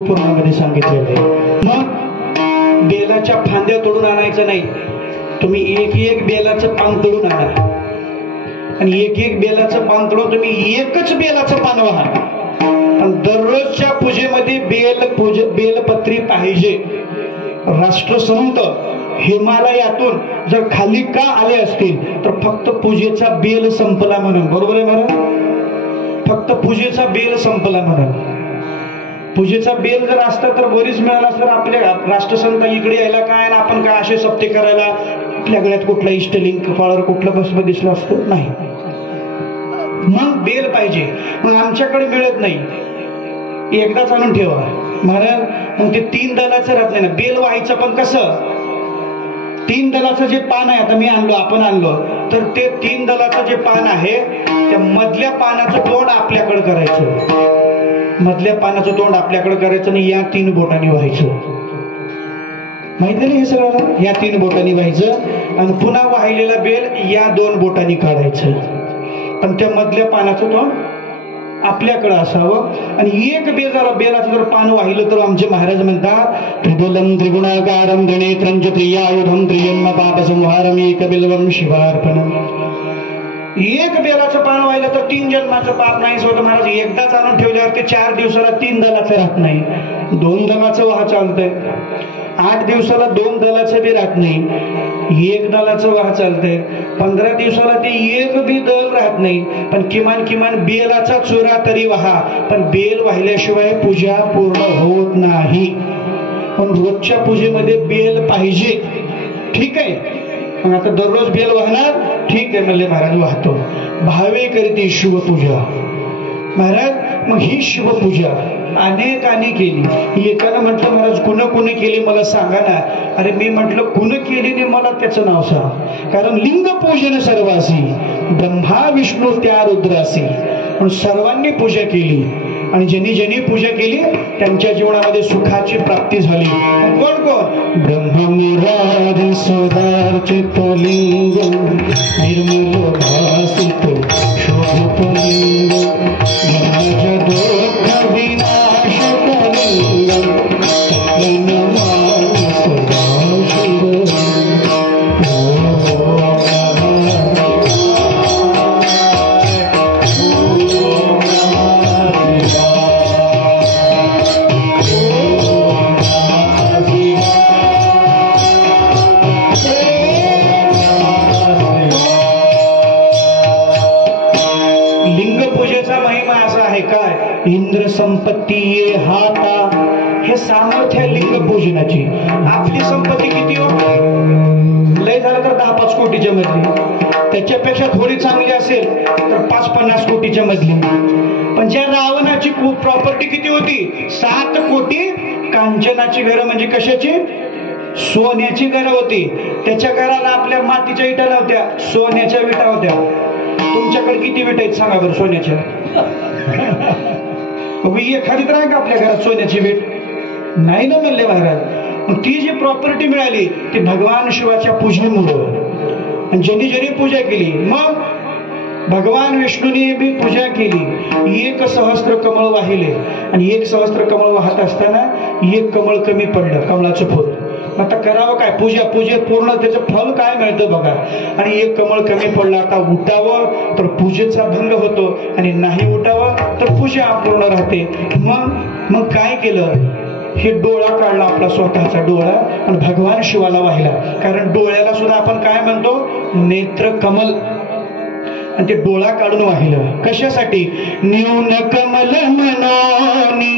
पूर्णामध्ये सांगितलेलं आहे। मग बेलाच्या फांद्या तोडून आणायचं नाही, तुम्ही एक एक बेलाचं पान तोडून आणा आणि एक एक बेलाचं पान तोडून तुम्ही एकच बेलाचं पान व्हा। पण दररोजच्या पूजेमध्ये बेलपत्री पाहिजे। राष्ट्रसंत हिमालयातून जर खाली का आले असतील तर फक्त पूजेचा बेल संपला म्हणून। बरोबर आहे महाराज, फक्त पूजेचा बेल संपला म्हणून। पूजेचा बेल जर असता तर बोरीच मिळाला तर आपल्या राष्ट्रसंत इकडे यायला काय, आपण काय असे सप्ते करायला आपल्या गळ्यात कुठला इष्टलिंग फळावर कुठलं भस्म दिसलं असतं नाही। मग बेल पाहिजे, मग आमच्याकडे मिळत नाही, एकदाच आणून ठेवा महाराज। मग ते 3 दलाचं राहत नाही ना बेल व्हायचं, पण कसं 3 दलाचं जे पान आहे, आता मी आणलो आपण आणलो तर ते 3 दलाचं जे पान आहे त्या मधल्या पानाचं तोंड आपल्याकडे करायचं, मधल्या पानाचं तोंड आपल्याकडे करायचं आणि या 3 बोटांनी व्हायचं। माहिती नाही हे सगळं, या 3 बोटांनी व्हायचं आणि पुन्हा वाहिलेला बेल या 2 बोटांनी काढायचं, पण त्या मधल्या पानाचं तोंड आपल्याकडे असावं। आणि एक बेलाचं जर पान वाहिलं तर आमचे महाराज म्हणतात त्रिदलम त्रिगुणाकारम गणेत्रं च त्रियायुधं त्रिजन्म पापसंहारम एकबिल्वं शिवार्पणम। एक बेलाचं पान वाहिलं तर 3 जन्माचं पाप नाही होतं महाराज। एकदाच आणून ठेवल्यावर ते 4 दिवसाला 3 दलाचं राहत नाही, 2 दलाचं वाह चालतंय। 8 दिवसाला 2 दलाचं बी राहत नाही, 1 दलाचं वाह चालतंय। 15 दिवसाला ते एक बी दल राहत नाही, पण किमान बेलाचा चुरा तरी वाहा। पण बेल वाहिल्याशिवाय पूजा पूर्ण होत नाही। पण रोजच्या पूजेमध्ये बेल पाहिजे, ठीक आहे। मग आता दररोज बेल वाहणार, ठीक आहे म्हणले महाराज वाहतो। भावे करते शिवपूजा महाराज। मग ही शिवपूजा अनेकांनी केली। एकानं म्हटलं महाराज कुणी केली मला सांगा ना। अरे मी म्हटलं कुणी केली नाही मला त्याचं नाव सांग, कारण लिंग पूजन सर्वासी ब्रह्मा विष्णू त्या रुद्रासी। पण सर्वांनी पूजा केली आणि ज्यांनी पूजा केली त्यांच्या जीवनामध्ये सुखाची प्राप्ती झाली। कोण कोण? ब्रह्ममुराद सुधार्चित लिंग निर्मल भासित शोभितलिंग महाजन दुःख विनाशक लिंग नमामि सदाशिव। इंद्र संपत्ती ये हाता, हे सामर्थ्य लिंग पूजनाची। आपली संपत्ती किती हो? लय झालं तर 10-5 कोटीच्या मधली, त्याच्यापेक्षा थोडी चांगली असेल तर 5-50 कोटीच्या मधली। पण ज्या रावणाची प्रॉपर्टी किती होती? 7 कोटी कांचनाची घरं, म्हणजे कशाची? सोन्याची घरं होती। त्याच्या घराला आपल्या मातीच्या विटा नव्हत्या, सोन्याच्या विटा होत्या। तुमच्याकडे किती विटा आहेत सांगा बरं सोन्याच्या? एखादी तर आहे का आपल्या घरात सोन्याची वीट? नाही ना म्हणले महाराज। मग ती जी प्रॉपर्टी मिळाली ती भगवान शिवाच्या पूजेमुळं। आणि ज्यांनी पूजा केली, मग भगवान विष्णूने बी पूजा केली। 1 सहस्त्र कमळ वाहिले आणि 1 सहस्त्र कमळ वाहत असताना 1 कमळ कमी पडलं, कमळाचं फूल। आता करावं काय? पूजेत पूर्ण त्याचं फल काय मिळतं बघा। आणि 1 कमळ कमी पडलं, आता उठावं तर पूजेचा भंग होतो आणि नाही उठावं तर पूजा अपूर्ण राहते। मग काय केलं? हे डोळा काढला, आपला स्वतःचा डोळा, आणि भगवान शिवाला वाहिला। कारण डोळ्याला सुद्धा आपण काय म्हणतो? नेत्र कमल। आणि ते डोळा काढून वाहिलं कशासाठी? न्यून कमल मनोनी